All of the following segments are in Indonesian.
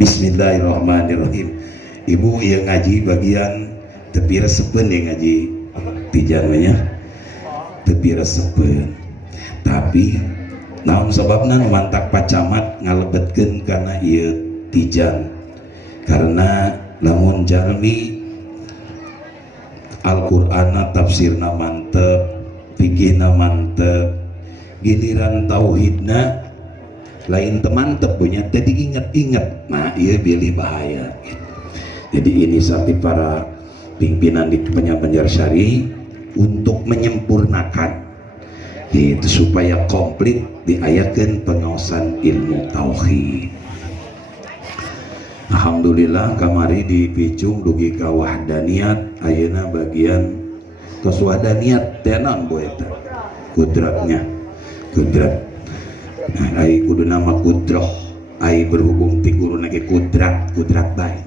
Bismillahirrahmanirrahim. Ibu yang ngaji bagian tepi resepen yang ngaji pijannya tepi resepen, tapi naon sebabna mantak pacamat ngalebetkeun karena ieu tijan, karena lamun jalmi Al-Qur'ana tafsirna mantep, fikihna mantep, giliran tauhidna lain temantep punya jadi inget-inget, nah iya pilih bahaya. Jadi ini sakit para pimpinan di penyelenggara syari untuk menyempurnakan itu supaya komplit diayakan pengawasan ilmu tauhid. Alhamdulillah kamari di Picung dugi ka wahdaniyat ayeuna bagian keswahdaniat tenan boy eta kudratnya kudrat. Nah, ai kudu nama kudroh, ai berhubung ti guru nage kudrat baik.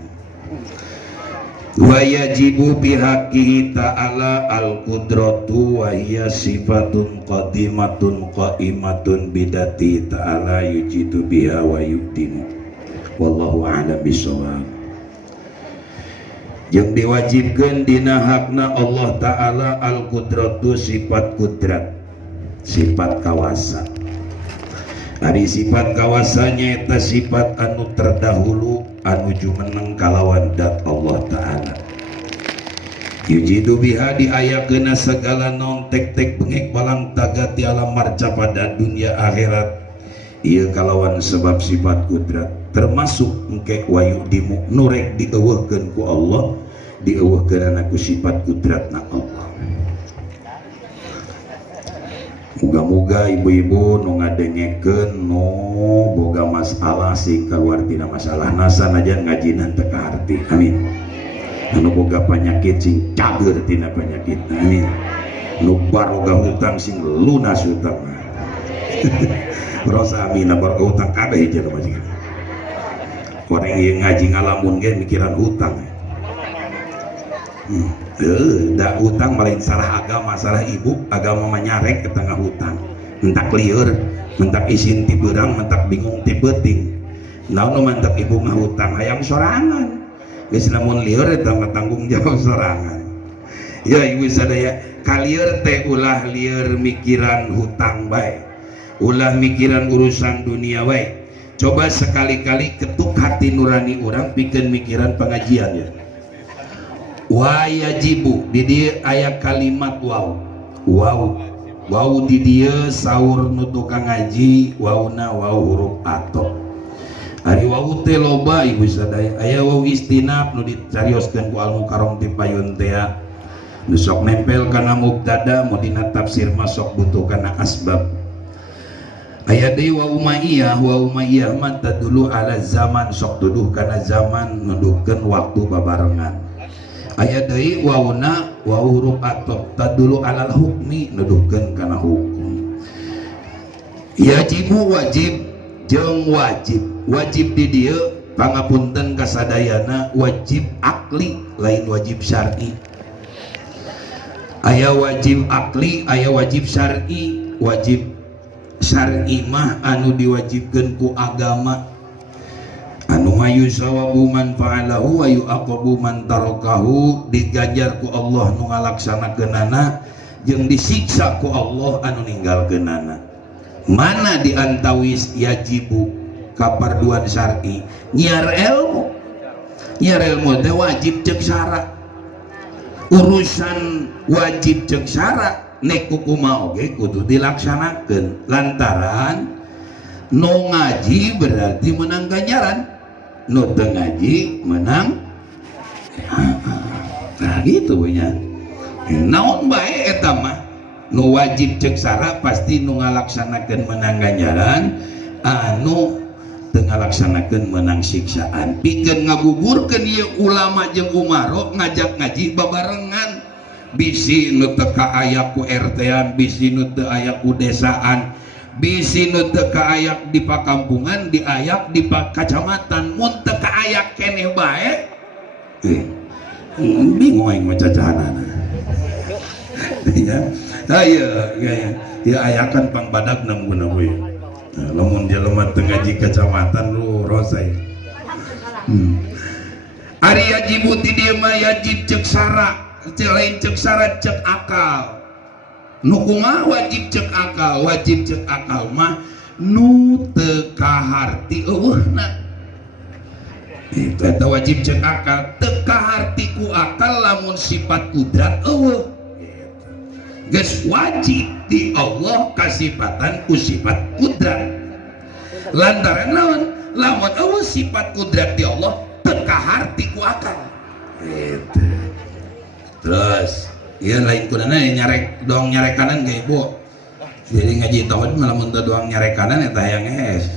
Wa yajibu bihaqihi ta'ala al-qudratu wa hiya sifatun qadimatun qaimatun bidati ta'ala yujidu biha wa yudimu. Wallahu a'lam bishawab. Yang diwajibkan dina hakna Allah Ta'ala al-qudratu sifat kudrat, sifat kawasa. Ari sifat kawasanya eta sifat anu terdahulu anu jumeneng kalawan dat Allah Ta'ala. Yujidu biha diayakeuna segala non tek-tek bengek balang taga ti alam marca pada dunia akhirat. Ieu kalawan sebab sifat kudrat termasuk engke wayu dimu nurek dieuweuhkeun ku Allah, dieuweuhkeun ku sifat kudratna Allah. Moga-moga ibu-ibu nu ngadengekeun nu boga masalah sing kaluar tina masalah nasa najan ngajinan teu kaharti. Amin. Anu boga panyakit sing cager tina panyakit. Amin. Nu baroga hutang sing lunas hutang. Rosa amin baroga hutang kabeh hiji majikan. Orang yang ngaji ngalamun ge mikiran hutang. Da hutang malain salah agama, salah ibu agama menyarek ke tengah hutang, mentak liur, mentak isin ti beurang, mentak bingung ti beuting. Naon mantak ibu ngahutang hayang sorangan, geus lamun liur eta tanggung jawab sorangan. Ya ibu sadaya kalieur teh ulah lieur mikiran hutang bae, ulah mikiran urusan dunia bae. Coba sekali-kali ketuk hati nurani orang pikeun mikiran pengajian ya. Wa yajibu di dieu aya kalimat waw di dieu saur nu tukang ngaji wawna waw huruf ato. Ari waw teh loba ibu sadaya, aya waw istinaf nu dicarioskeun ku Al Mukarram ti payun teh nu sok nempel kana mubtada mun dina tafsir masok butuh kana asbab. Aya deui waw umayyah mah tadulu ala zaman sok duduh kana zaman nuduhkeun waktu babarengan. Aya deui wawna waw huruf atop tadulu alal hukmi nuduhkeun kana hukum. Yajibu wajib jeung wajib di dieu pangapunten kasadayana wajib akli lain wajib syar'i. Aya wajib akli aya wajib syar'i. Wajib syar'i mah anu diwajibkeun ku agama, anu mayu sawabu man fa'alahu wa yu'aqabu man tarakahu, digajar ku Allah nu ngalaksanakeunana jeung disiksa ku Allah anu ninggalkeunana. Mana diantawis yajibu kaparduan syar'i nyiar ilmu teh wajib cek syara, urusan wajib cek syara nek kumaha oge kudu dilaksanakeun lantaran nu ngaji berarti menang ganjaran, nu teu ngaji menang. Nah gitu nya. Naon bae eta mah nu wajib cek sara pasti nu ngalaksanakeun menang ganjaran, anu teu ngalaksanakeun menang siksaan. Pikeun ngagugurkeun ieu ulama jeung umaro ngajak ngaji babarengan. Bisi nu teu aya ku RT-an, bisi nu teu aya ku desaan, bisi nu teu ayak di pakampungan, diayak di kacamatan, mun teu ayak keneh bae bingung aing macacahanana ya. Ayo ya ayakan pang badak nang guna we. Lamun jelema teu ngaji kacamatan lu rosai Ari yajibu ti dieu mah yajib cek sara, lain cek sara cek akal. Nu kumaha wajib cek akal? Wajib cek akal mah nu teu kaharti eueuhna. Itu eta wajib cek akal, teu kaharti ku akal lamun sifat kudrat eueuh. Geus wajib di Allah kasifatan ku sifat kudrat. Lantaran naon? Lamun eueuh sifat kudrat di Allah kaharti ku akal gitu. Terus ya lain kudana nyarek doang nyarek kanan kayak ibu, jadi ngaji tauhid malah muntah doang nyarek kanan eta yang es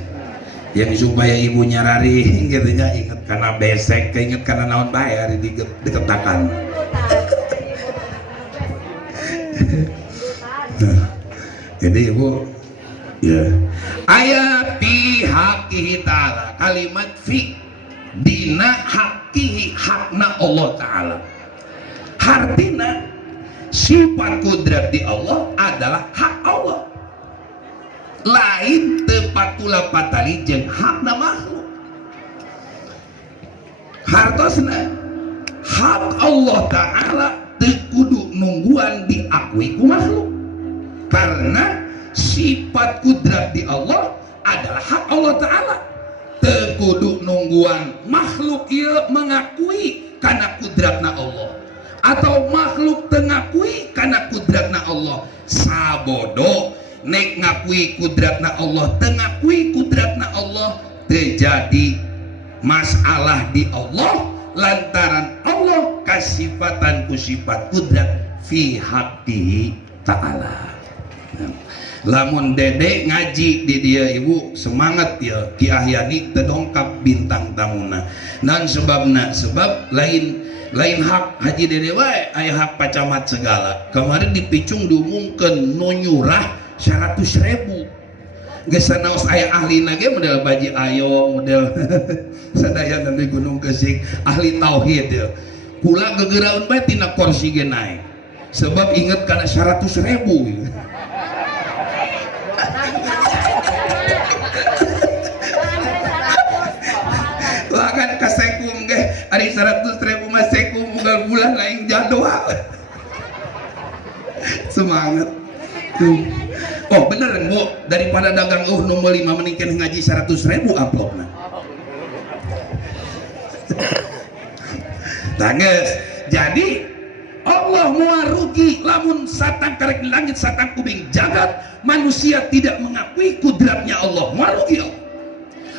yang supaya ibu nyarari gitu nya inget karena besek keinget karena naon bae ari diketakan. Jadi ibu ya ayat fi haqihi ta'ala kalimat fi dina hakihi hakna Allah Ta'ala hartina sifat kudrat di Allah adalah hak Allah lain tepat pula patali jeung hakna makhluk hartosna hak Allah Ta'ala teu kudu nungguan diakui ku makhluk karena sifat kudrat di Allah adalah hak Allah Ta'ala kudu nungguan makhluk ieu mengakui karena kudratna Allah atau makhluk tengakui karena kudratna Allah sabodo nek ngakui kudratna Allah tengakui kudratna Allah terjadi masalah di Allah lantaran Allah kasifatan ku sifat kudrat fi haqqihi ta'ala. Lamun dede ngaji di dia ibu semangat ya Ki Ahyani terdongkap bintang tamuna dan sebabna sebab lain hak haji dede wae aya hak pacamat segala kemarin dipicung diumumkeun nu nyurah 100.000 geus sanaos aya ahlina ge model baji ayo model sadaya nanti Gunung Kesik ahli tauhid ya kula gegeraun bae tina kursi ge naik sebab inget kana 100.000 bahkan kasekum ge ari 100.000 mah sekum bulan bulan lain jadwal semangat. Oh bener Bu daripada dagang nomor 5 meningkan ngaji 100.000 amplopna tanges jadi Allah mau rugi lamun satang karek di langit satang kubing jagat manusia tidak mengakui kudratnya Allah mau rugi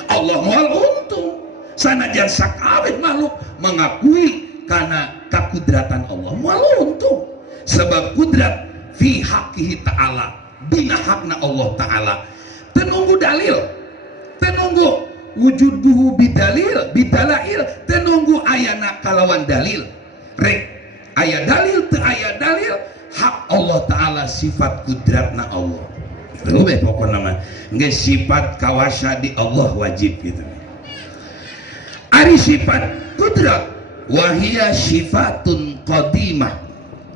Allah mau untung sanajan sakawit makhluk mengakui karena kekudratan Allah mau untung sebab kudrat fi haqqihi ta'ala bina hakna Allah ta'ala tenunggu dalil tenunggu wujuduhu bidalil bidalail tenunggu ayana kalawan dalil rek aya dalil teu aya dalil hak Allah Ta'ala sifat kudratna Allah itu be pokokna mah geus sifat kawasa di Allah wajib gitu ari sifat kudrat wahia sifatun qadimah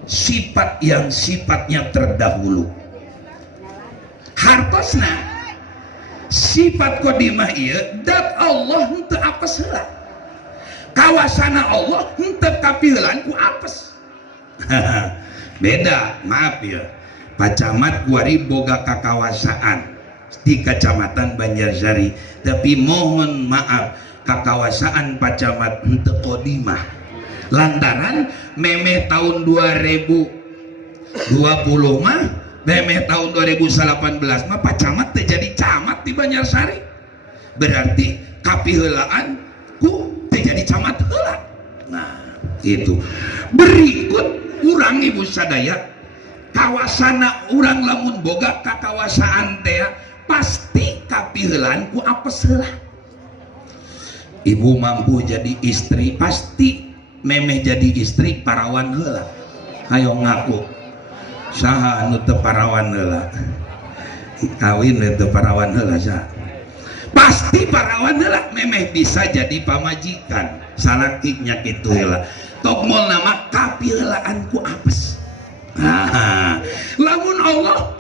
sifat yang sifatnya terdahulu hartosna sifat qadimah ieu dat Allah henteu apes heula kawasana Allah henteu kapileuan ku apes beda maaf ya pacamat kuari boga kakawasaan di kecamatan Banjarsari tapi mohon maaf kakawasaan pacamat henteu qadimah lantaran memeh tahun 2020 mah memeh tahun 2018 mah pacamat teh jadi camat di Banjarsari berarti kapiheulaan ku teh jadi camat heula nah itu berikut urang ibu sadaya kawasana urang lamun boga kakawasaan teh pasti kapiheulaan ku apes heula ibu mampu jadi istri pasti memeh jadi istri parawan heula hayo ngaku saha anu teu parawan heula kawin teu parawan heula saha pasti parawan heula memeh bisa jadi pamajikan salakiknya kitu heula tok moal nama kapiheulaan ku apes lamun Allah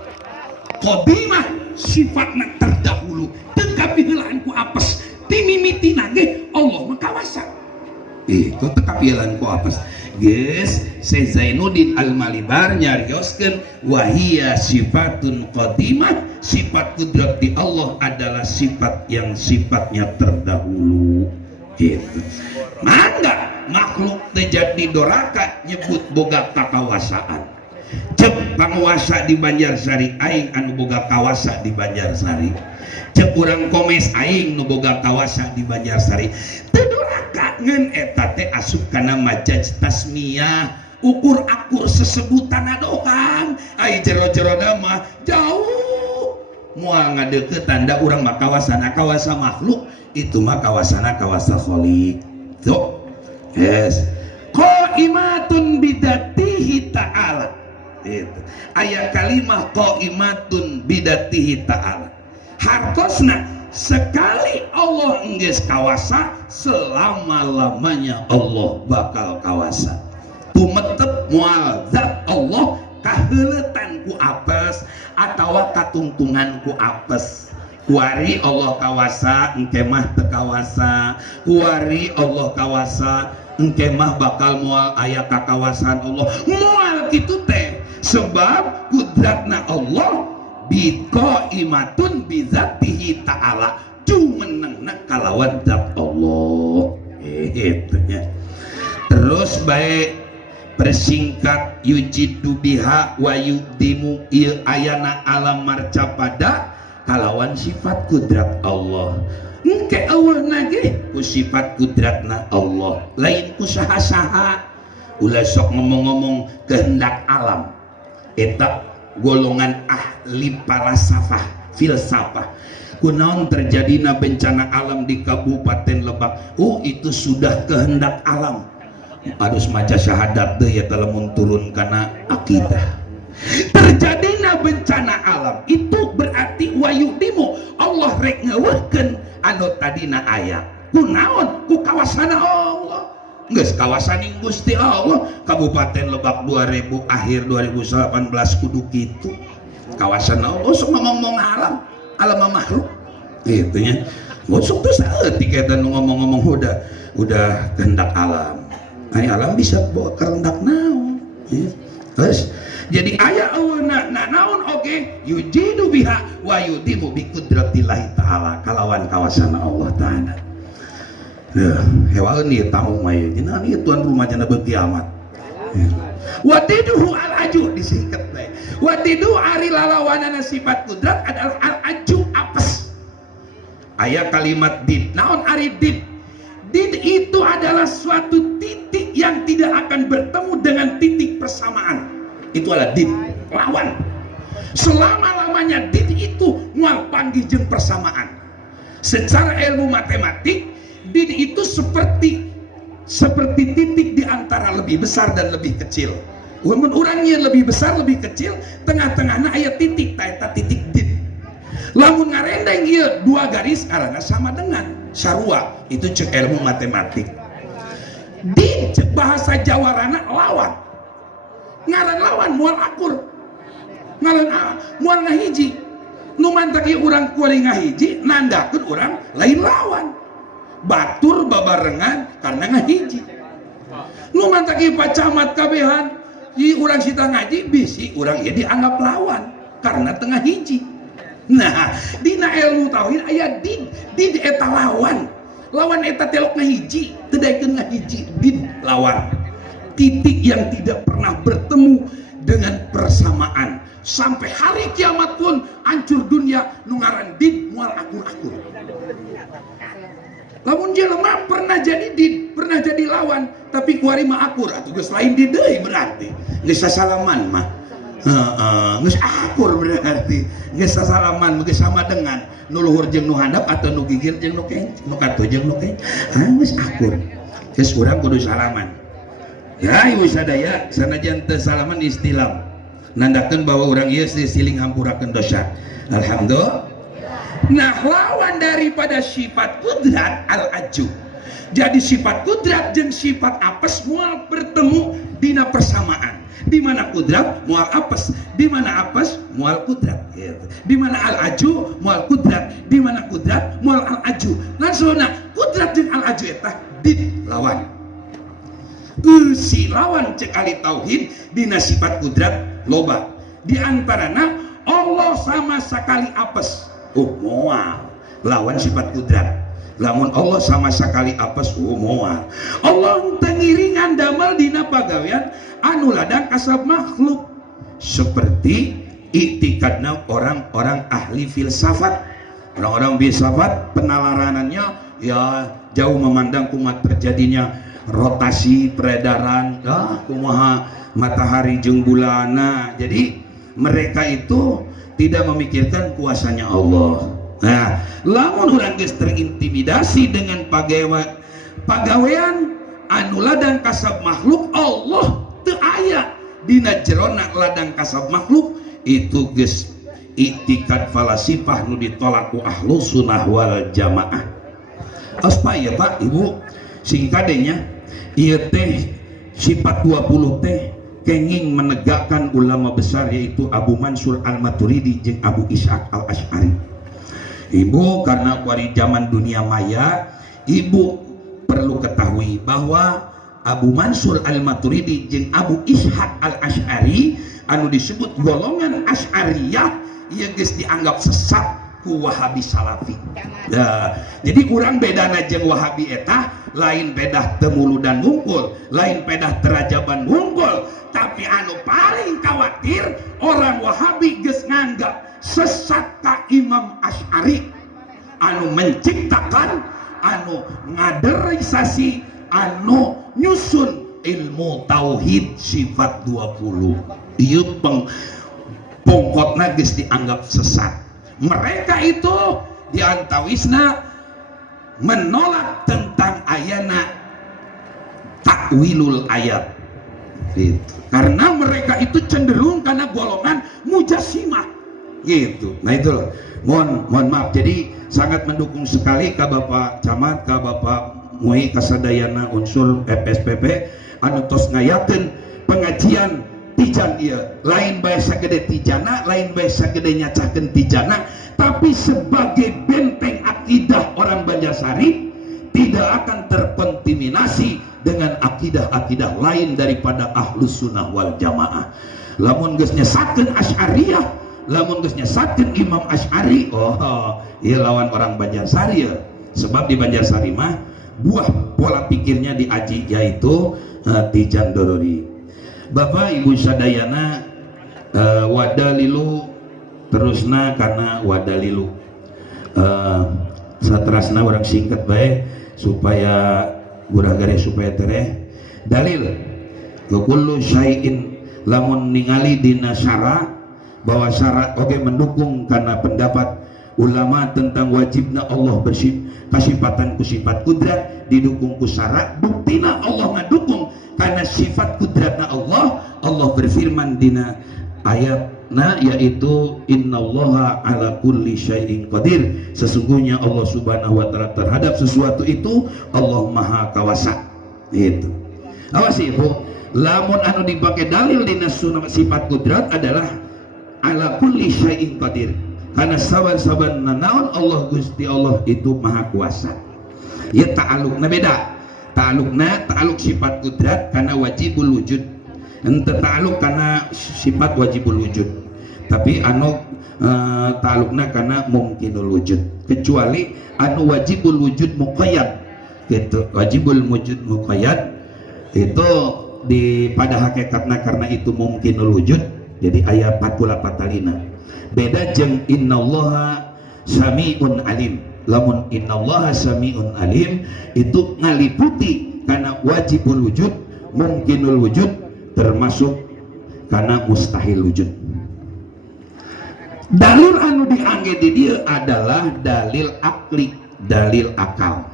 qadimah sifatna terdahulu teu kapiheulaan ku apes timimiti nage Allah makawasa itu tekapilan ku apes guys. Syekh Zainuddin Al-Malibar nyarioskeun wahia sifatun qadimah, sifat kudrat di Allah adalah sifat yang sifatnya terdahulu gitu. Mangga makhluk terjadi doraka nyebut boga kakawasaan. Cek panguasa di Banjarsari aing anu boga kawasa di Banjarsari, cek urang komes aing nu boga kawasa di Banjarsari. Teu doraka ngeun eta teh asup kana majaz tasmiyah, ukur akur sesebutan doang. Ai jero-jero mah jauh moal ngadeukeut tanda urang mah kawasana kawasa makhluk, itu mah kawasana kawasa khaliq. Tuh yes, qaimatun bidatihi ta'ala. Itu ayat kalimah qaimatun bidatihi ta'ala, hartosna sekali Allah enggeus kawasa, selama-lamanya Allah bakal kawasa. Tumetep moal zat Allah kaheuletan ku apes atawa katungtungan ku apes. Kuari Allah kawasa engke mah teu kawasa, kuari Allah kawasa engke mah bakal moal aya kakawasan Allah. Moal kitu teh sebab kudratna Allah biqaimatun bizatihi ta'ala, cumenengna kalawan zat Allah gitu nya. Terus baik persingkat yujidu biha wa yudimu il ayana alam marcapada kalawan sifat kudrat Allah. Engke eueuh nage ku sifat kudratna Allah, lain ku saha-saha. Ulah sok ngomong-ngomong kehendak alam, eta golongan ahli parasafah filsafah. Kunaon terjadina bencana alam di Kabupaten Lebak, oh itu sudah kehendak alam. Harus maca syahadat deh ya lamun turun kana akidah. Terjadina bencana alam itu berarti wayudimu Allah rek ngeuweuhkeun anu tadina aya. Kunaon ku kawasana Allah, geus kawasaning Gusti Allah. Kabupaten Lebak 2000 akhir 2018 kudu kitu kawasan Allah. Sok ngomong alam makhluk gitu nya. Sok teu saeutik eta nu ngomong-ngomong udah kehendak alam. Ai alam bisa bawa kehendak naon terus jadi aya eueuna naon oge yujidu biha wa yudimu bi qudratillahi ta'ala kalawan kawasan Allah taala. Hewan ieu tamu mah ieu cenah ieu tuan rumah cenah beuki amat. Wadiduhu al-aju disingkat bae. Wadidu ari lalawanana sifat kudrat adalah al-aju apes. Aya kalimat did. Naon ari did? Did itu adalah suatu titik yang tidak akan bertemu dengan titik persamaan. Itu adalah did, lawan. Selama-lamanya did itu moal panggih jeung persamaan. Secara ilmu matematik, did itu seperti titik di antara lebih besar dan lebih kecil. Mun urangnya lebih besar lebih kecil, tengah-tengahna aya titik, eta titik did. Lamun ngarendeng ieu dua garis karena sama dengan sarua, itu cek ilmu matematik. Di bahasa Jawarana lawan, ngaran lawan mual akur, ngaran mual ngahiji. Nu mantak ieu urang kuari ngahiji, nandakeun urang lain lawan. Batur babarengan karena ngahiji. Nu mantak ieu pacamat kabehan, di urang sita ngaji bisi urang ieu dianggap lawan karena tengah hiji. Nah, dina ilmu tauhid aya did eta lawan eta telok ngahiji, teu daekeun ngahiji, did lawan. Titik yang tidak pernah bertemu dengan persamaan. Sampai hari kiamat pun hancur dunia nu ngaran did moal akur-akur. Lamun jelema pernah jadi did, pernah jadi lawan, tapi kuari mah akur atuh geus lain did deui berarti. Geus sasalaman mah. Geus akur berarti geus sasalaman geus sama dengan nu luhur jeung nu handap atau nu gigir jeung nu kencing, nu katuh jeung nu kencing. Geus akur. Geus urang kudu salaman. Ya ieu sadaya sanajan teu salaman istilam. Nandakeun bahwa urang ieu siling hampurakeun dosa. Alhamdulillah. Nah, lawan daripada sifat kudrat al-aju. Jadi sifat kudrat jeung sifat apes moal bertemu dina persamaan. Di mana kudrat moal apes, di mana apes moal kudrat gitu. Di mana al aju moal kudrat, di mana kudrat moal al aju. Langsungna kudrat jeung al aju eta dilawan. Si lawan cek ahli tauhid dina sifat kudrat loba. Di antarana Allah sama sekali apes. Moal lawan sifat kudrat. Lamun Allah sama sekali apes moal. Allah tengiringan damel dina pagawean anu ladang kasab makhluk seperti iktikadna orang-orang ahli filsafat. Orang-orang filsafat penalaranannya ya jauh memandang kumat terjadinya rotasi peredaran kumaha matahari jeung bulana. Jadi mereka itu tidak memikirkan kuasanya Allah. Nah, lamun urang geus terintimidasi dengan pagawean anu ladang kasab makhluk, Allah teu aya dina jerona ladang kasab makhluk, itu geus iktikad falasifah nu ditolak ku ahlus sunnah wal jamaah. Aspa ya Pak Ibu singkadenya ieu teh sifat 20 teh kenging menegakkan ulama besar yaitu Abu Mansur al-Maturidi jeung Abu Ishaq al-Asy'ari. Ibu karena wari zaman dunia maya, ibu perlu ketahui bahwa Abu Mansur al-Maturidi jeung Abu Ishaq al-Asy'ari anu disebut golongan Asy'ariyah ieu geus dianggap sesat ku Wahabi Salafi. Ya, jadi kurang bedana jeung Wahabi eta lain pedah temuludan wungkul, lain pedah terajaban wungkul, tapi anu paling khawatir orang Wahabi geus nganggap sesat ka Imam Asy'ari anu menciptakan, anu ngaderisasi, anu nyusun ilmu tauhid sifat 20. Ieu pongkotna geus dianggap sesat. Mereka itu diantawisna menolak tentang ayana takwilul ayat gitu. Karena mereka itu cenderung karena golongan mujassimah gitu. Nah itu loh, mohon maaf, jadi sangat mendukung sekali ka Bapak Camat, ka Bapak Muhi kasadayana unsur FSPP anu tos ngayakeun pengajian tijan ieu. Lain bae sagede tijana, lain bae sagede nyacakeun tijana, tapi sebagai benteng akidah orang Banjarsari tidak akan terkontaminasi dengan akidah-akidah lain daripada ahlus sunnah wal jamaah. Lamun geus nyesakeun Asy'ariyah, lamun geus nyesakeun Imam Asy'ari, ieu lawan orang Banjarsari ya. Sebab di Banjarsari mah buah pola pikirnya diaji yaitu tijan dorori. Bapak Ibu sadayana, wadalilu terusna karena wadalilu satrasna orang singkat baik supaya gurah garis supaya tereh dalil kullu syai'in lamun ningali dina syara bahwa syara oke mendukung karena pendapat ulama tentang wajibna Allah kasifatan ku sifat kudrat didukung ku syara. Buktina Allah ngadukung karena sifat kudratna Allah berfirman dina ayatna yaitu innallaha ala kulli syai'in qadir, sesungguhnya Allah subhanahu wa ta'ala terhadap sesuatu itu Allah maha kawasa. Itu awas ibu, lamun anu dipakai dalil dina sunnah sifat kudrat adalah ala kulli syai'in qadir, karena saban-saban naon Allah Gusti Allah itu maha kuasa. Ya ta'alluqna beda, ta'alluq sifat kudrat karena wajibul wujud, ente ta'alluq karena sifat wajibul wujud, tapi anu ta'alluqna karena mungkinul wujud, kecuali anu wajibul wujud muqayyad gitu. Wajibul wujud muqayyad itu pada hakikatna karena itu mungkinul wujud, jadi ayat 48 talina beda jeung innallaha sami'un alim. Lamun innallaha sami'un alim itu ngaliputi karena wajibul wujud, mungkinul wujud, termasuk karena mustahil wujud. Dalil anu diangge di dia adalah dalil akli, dalil akal.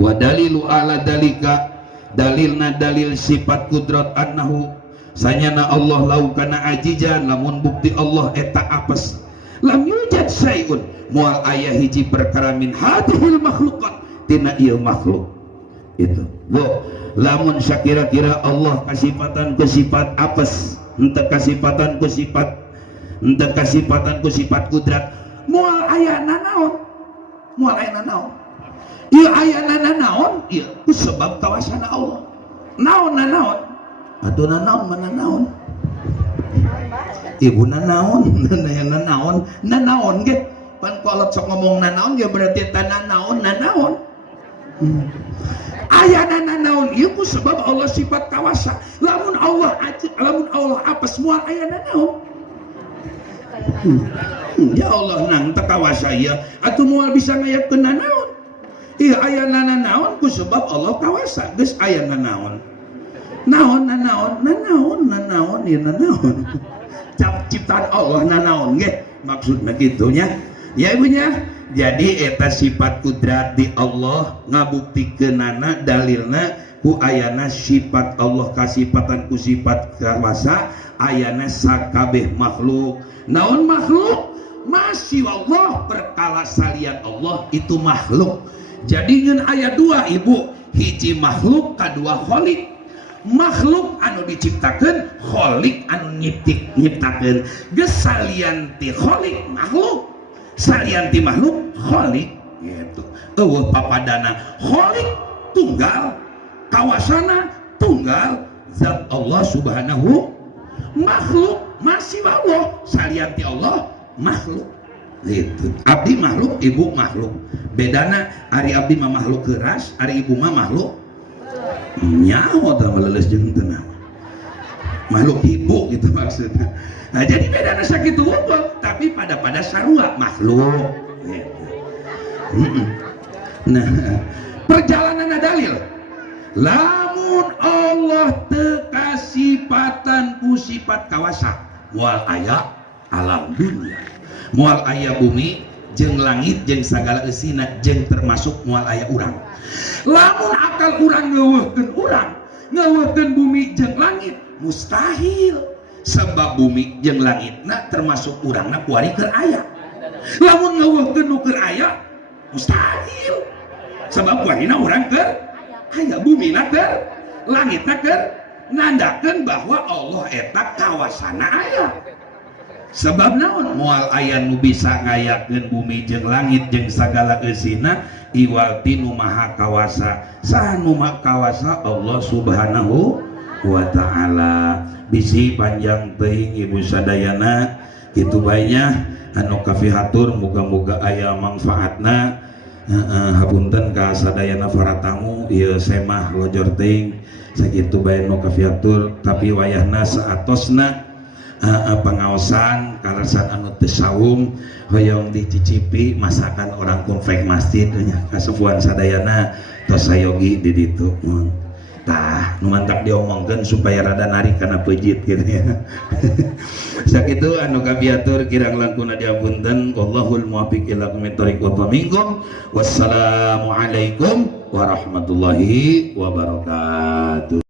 Wa dalilu ala dalika, dalilna dalil sifat kudrat annahu sanyana Allah laukana ajijan, lamun bukti Allah eta apes lam yujad syai'un moal aya hiji perkara min hadhil makhluqat tina ieu makhluk itu. Lamun sakira-kira Allah kasifatan ku sifat apes, henteu kasifatan ku sifat kudrat, moal aya nanaon, ieu aya nanaon ieu ku sebab kawasana Allah. Naon nanaon atuh nanaon mana naon ibu nanaon nanaon ge pan kolot sok ngomong nanaon ge berarti tanah naon aya nanaon ieu ku sebab Allah sifat kawasa. Lamun Allah apa semua aya nanaon ya Allah nang teu kawasa ieu atuh moal bisa ngayapkeun nanaon. Iya aya nanaon ku sebab Allah kawasa geus aya nanaon ieu nanaon ciptaan Allah nanaon ge maksudna kitu nya ya ibunya. Jadi eta sifat kudrat di Allah ngabuktikeunana dalilna ku ayana sifat Allah kasifatan ku sifat kawasa ayana sakabeh makhluk. Naon makhluk? Masih Allah perkala salian Allah itu makhluk. Jadi ngeun aya dua ibu, hiji makhluk kadua kholik. Makhluk anu diciptakeun, kholik anu nyiptakeun. Geus salian ti kholik makhluk, salian ti makhluk kholik gitu. Eueuh papadana kholik tunggal, kawasana tunggal, zat Allah subhanahu. Makhluk masih Allah, salian ti Allah makhluk gitu. Abdi makhluk, ibu makhluk. Bedana ari abdi mah makhluk keras, ari ibu mah makhluk nyaho tah meleles jeung teu makhluk ibu gitu maksudnya. Nah jadi bedana sakitu unggul tapi pada sarua makhluk gitu. Nah perjalanan dalil lamun Allah teu kasifatan ku sifat kawasa moal aya alam dunia, moal aya bumi jeung langit jeung sagala eusina jeung termasuk moal aya urang. Lamun akal urang ngeuweuhkeun bumi jeung langit mustahil, sebab bumi jeung langitna termasuk urangna kuari keur aya. Lamun ngeuweuhkeun nu keur aya mustahil, sebab kuarina urang keur aya, bumina keur langitna keur nandakeun bahwa Allah eta kawasana aya. Sebab naon moal aya nu bisa ngayakeun bumi jeung langit jeung sagala eusina iwal ti nu maha kawasa. Saha nu maha kawasa? Allah subhanahu wa ta'ala. Bisi panjang teuing ibu sadayana kitu bae nya anu kafihatur muga-muga aya manfaatna. Hapunten ka sadayana para tamu ieu semah lojor teuing sakitu bae nu kafihatur tapi wayahna saatosna pengaosan kalasan anu teu saum hoyong dicicipi masakan orang komplek masjid nya kasepuhan sadayana tos sayogi di ditu tah nu mantap diomongkeun supaya rada narik kana peujit kitu ya. Sakitu anu kabiatur kirang langkuna diapunten wallahul muwaffiq ila aqwamit thoriq wa minkum. Wassalamu alaikum warahmatullahi wabarakatuh.